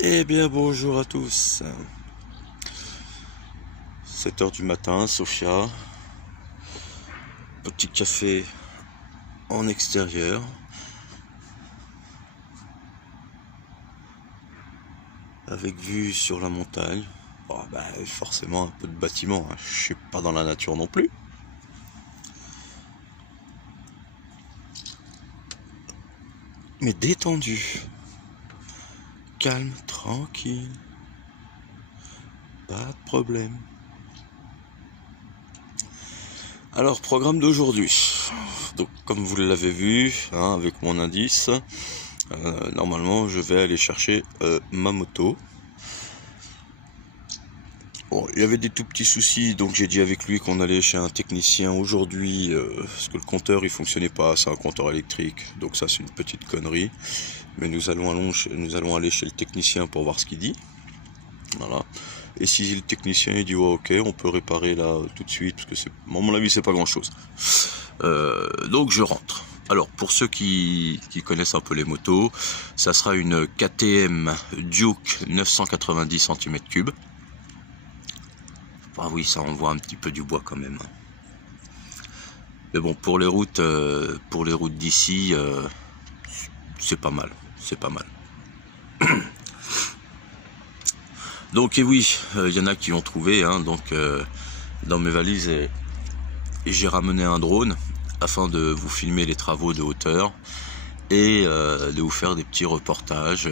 Eh bien bonjour à tous. 7 h du matin, Sofia. Petit café en extérieur. Avec vue sur la montagne. Oh, bah, forcément un peu de bâtiment, hein. Je suis pas dans la nature non plus. Mais détendu. Calme, tranquille. Pas de problème. Alors, programme d'aujourd'hui. Donc, comme vous l'avez vu, hein, avec mon indice, normalement, je vais aller chercher ma moto. Bon, il y avait des tout petits soucis, donc j'ai dit avec lui qu'on allait chez un technicien aujourd'hui, parce que le compteur il fonctionnait pas, c'est un compteur électrique, donc ça c'est une petite connerie. Mais nous allons aller chez le technicien pour voir ce qu'il dit. Voilà. Et si le technicien il dit ouais, ok, on peut réparer là tout de suite, parce que c'est, à mon avis c'est pas grand chose. Donc je rentre. Alors pour ceux qui connaissent un peu les motos, ça sera une KTM Duke 990 cm3. Ah oui, ça envoie un petit peu du bois quand même. Mais bon, pour les routes d'ici, c'est pas mal, c'est pas mal. Donc et oui, il y en a qui ont trouvé, hein, donc dans mes valises, et j'ai ramené un drone afin de vous filmer les travaux de hauteur et de vous faire des petits reportages,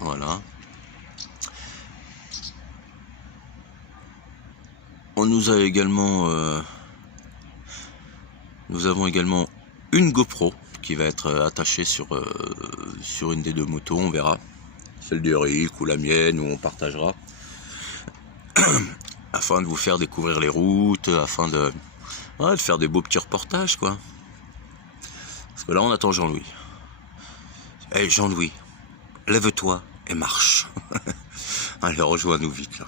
voilà. On nous a également, nous avons également une GoPro qui va être attachée sur une des deux motos, on verra. Celle d'Eric ou la mienne, où on partagera. Afin de vous faire découvrir les routes, afin de faire des beaux petits reportages, quoi. Parce que là, on attend Jean-Louis. Hey, Jean-Louis, lève-toi et marche. Allez, rejoins-nous vite, là.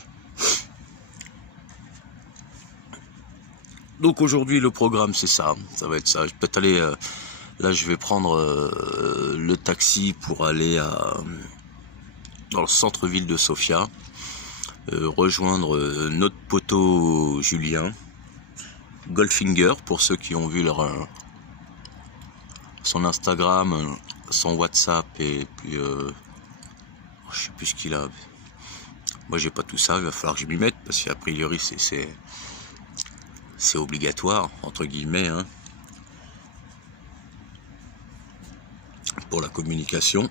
Donc aujourd'hui le programme c'est ça va être ça. Je vais peut-être aller, là je vais prendre le taxi pour aller dans le centre-ville de Sofia, rejoindre notre poteau Julien, Goldfinger pour ceux qui ont vu son Instagram, son WhatsApp et puis je sais plus ce qu'il a. Moi j'ai pas tout ça, il va falloir que je m'y mette parce qu'a priori c'est obligatoire, entre guillemets, hein, pour la communication.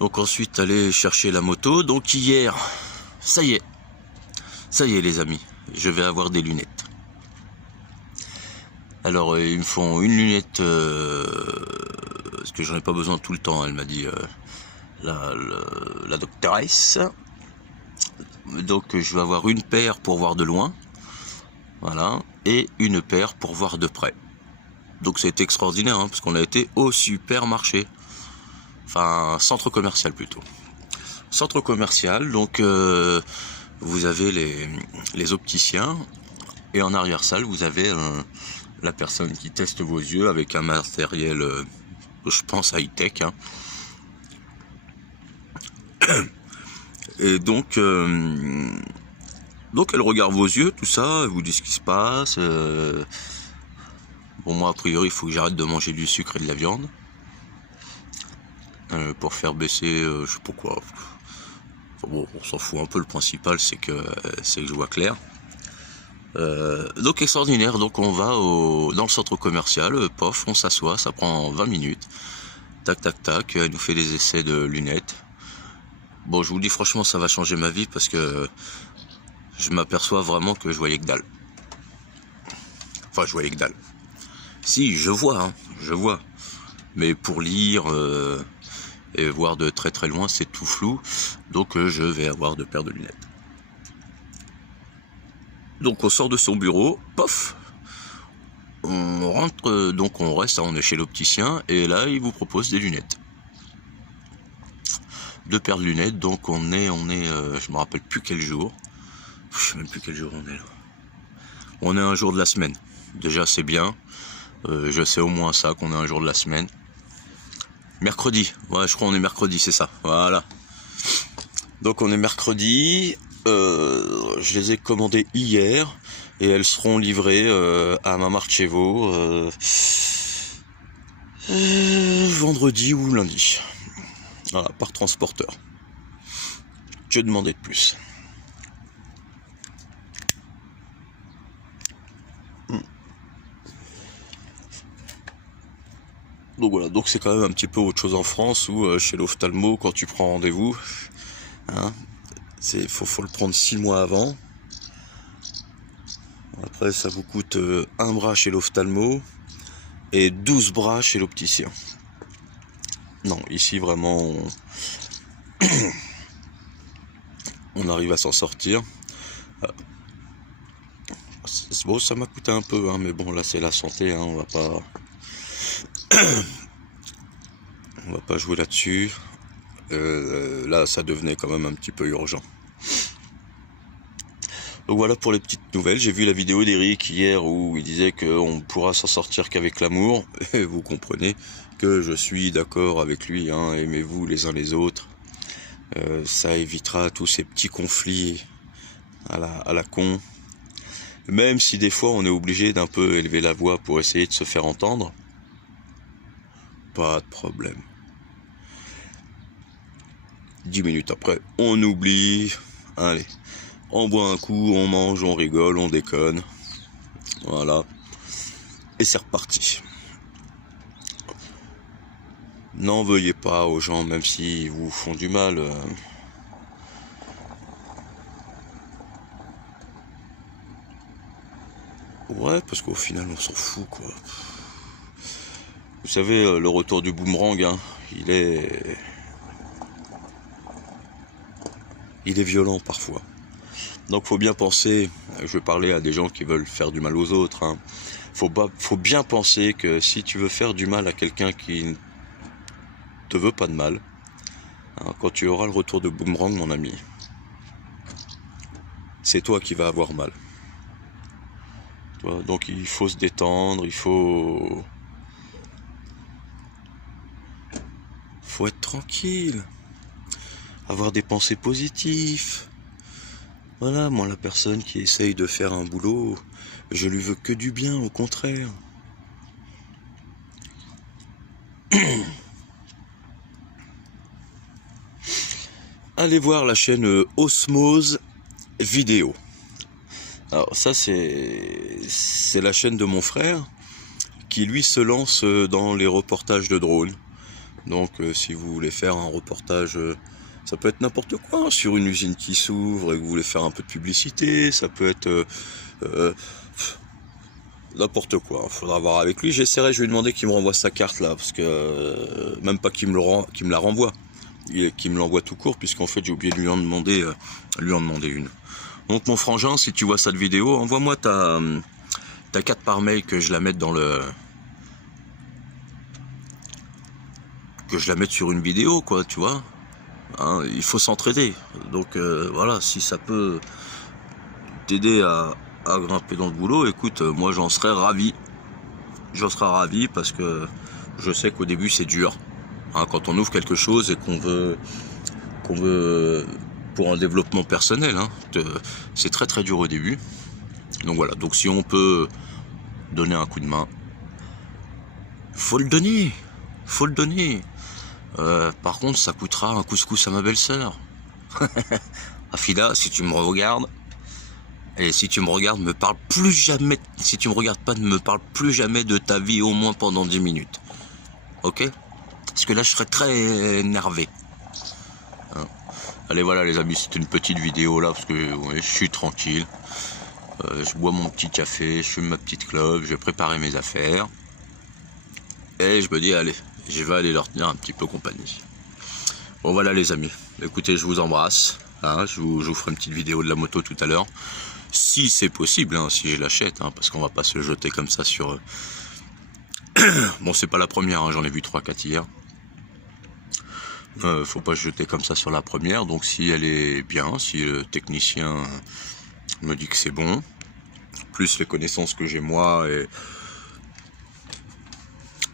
Donc ensuite, aller chercher la moto. Donc hier, ça y est les amis, je vais avoir des lunettes. Alors ils me font une lunette, parce que j'en ai pas besoin tout le temps, elle m'a dit la doctoresse. Donc je vais avoir une paire pour voir de loin, voilà, et une paire pour voir de près. Donc ça a été extraordinaire, hein, parce qu'on a été au supermarché, enfin centre commercial plutôt. Centre commercial, donc vous avez les opticiens, et en arrière-salle vous avez la personne qui teste vos yeux avec un matériel, je pense high-tech, hein. Et donc elle regarde vos yeux, tout ça, elle vous dit ce qui se passe. Bon, moi a priori il faut que j'arrête de manger du sucre et de la viande pour faire baisser, je sais pas quoi. Enfin, bon, on s'en fout un peu, le principal c'est que je vois clair. Donc extraordinaire, donc on va dans le centre commercial, pof, on s'assoit, ça prend 20 minutes. Tac tac tac, elle nous fait des essais de lunettes. Bon, je vous dis franchement, ça va changer ma vie parce que je m'aperçois vraiment que je voyais que dalle. Enfin, je voyais que dalle. Si, je vois, hein, je vois. Mais pour lire et voir de très très loin, c'est tout flou. Donc je vais avoir deux paires de lunettes. Donc on sort de son bureau, pof, on rentre, donc on reste, on est chez l'opticien, et là il vous propose des lunettes. Deux paires de lunettes, donc on est, je me rappelle plus quel jour. Je sais même plus quel jour on est là. On est un jour de la semaine. Déjà c'est bien. Je sais au moins ça, qu'on est un jour de la semaine. Mercredi, ouais, je crois on est mercredi, c'est ça, voilà. Donc on est mercredi, je les ai commandées hier et elles seront livrées à Mamartchevo vendredi ou lundi. Voilà, par transporteur. Que demander de plus? Donc voilà, donc c'est quand même un petit peu autre chose en France où chez l'ophtalmo, quand tu prends rendez-vous, hein, faut le prendre 6 mois avant. Après ça vous coûte un bras chez l'ophtalmo et 12 bras chez l'opticien. Non, ici vraiment on arrive à s'en sortir. Bon, ça m'a coûté un peu, hein, mais bon là c'est la santé, hein, on va pas jouer là-dessus. Là ça devenait quand même un petit peu urgent. Donc voilà pour les petites nouvelles. J'ai vu la vidéo d'Eric hier où il disait qu'on ne pourra s'en sortir qu'avec l'amour. Et vous comprenez que je suis d'accord avec lui, hein, aimez-vous les uns les autres. Ça évitera tous ces petits conflits à la con. Même si des fois on est obligé d'un peu élever la voix pour essayer de se faire entendre. Pas de problème. 10 minutes après, on oublie. Allez. On boit un coup, on mange, on rigole, on déconne. Voilà. Et c'est reparti. N'en veuillez pas aux gens, même s'ils vous font du mal. Ouais, parce qu'au final, on s'en fout, quoi. Vous savez, le retour du boomerang, hein, il est violent parfois. Donc faut bien penser, je vais parler à des gens qui veulent faire du mal aux autres, hein. Faut bien penser que si tu veux faire du mal à quelqu'un qui ne te veut pas de mal, hein, quand tu auras le retour de boomerang, mon ami, c'est toi qui vas avoir mal. Donc il faut se détendre, il faut être tranquille, avoir des pensées positives. Voilà, moi la personne qui essaye de faire un boulot, je lui veux que du bien, au contraire. Allez voir la chaîne Osmose Vidéo. Alors ça c'est la chaîne de mon frère qui lui se lance dans les reportages de drones. Donc si vous voulez faire un reportage, ça peut être n'importe quoi, hein, sur une usine qui s'ouvre et que vous voulez faire un peu de publicité, ça peut être n'importe quoi. Il faudra voir avec lui. Je vais lui demander qu'il me renvoie sa carte là, parce que même pas qu'il me la renvoie, qu'il me l'envoie tout court, puisqu'en fait j'ai oublié de lui en demander une. Donc mon frangin, si tu vois cette vidéo, envoie-moi ta carte par mail, que je la mette que je la mette sur une vidéo, quoi, tu vois. Hein, il faut s'entraider. Donc voilà, si ça peut t'aider à grimper dans le boulot, écoute, moi j'en serais ravi. J'en serais ravi parce que je sais qu'au début c'est dur. Hein, quand on ouvre quelque chose et qu'on veut pour un développement personnel, hein, c'est très très dur au début. Donc voilà, donc si on peut donner un coup de main, faut le donner. Par contre, ça coûtera un couscous à ma belle-sœur. Afida, si tu me regardes, et si tu me regardes, me parle plus jamais. Si tu me regardes pas, ne me parle plus jamais de ta vie, au moins pendant 10 minutes. Ok? Parce que là, je serais très énervé. Hein? Allez, voilà les amis, c'est une petite vidéo là, parce que ouais, je suis tranquille. Je bois mon petit café, je fume ma petite clope, je vais préparer mes affaires. Et je me dis, allez, je vais aller leur tenir un petit peu compagnie. Bon voilà les amis, écoutez, je vous embrasse. Hein, je vous ferai une petite vidéo de la moto tout à l'heure. Si c'est possible, hein, si je l'achète, hein, parce qu'on va pas se jeter comme ça sur... Bon, c'est pas la première, hein, j'en ai vu 3-4 hier. Faut pas se jeter comme ça sur la première, donc si elle est bien, si le technicien me dit que c'est bon, plus les connaissances que j'ai moi, et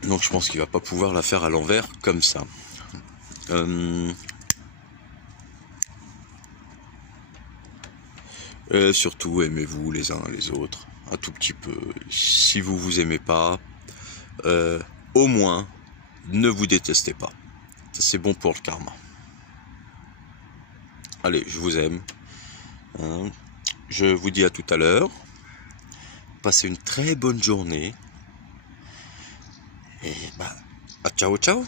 Donc je pense qu'il va pas pouvoir la faire à l'envers comme ça. Surtout aimez-vous les uns les autres un tout petit peu. Si vous vous aimez pas, au moins ne vous détestez pas. Ça c'est bon pour le karma. Allez, je vous aime. Je vous dis à tout à l'heure. Passez une très bonne journée. Et bah, ciao ciao.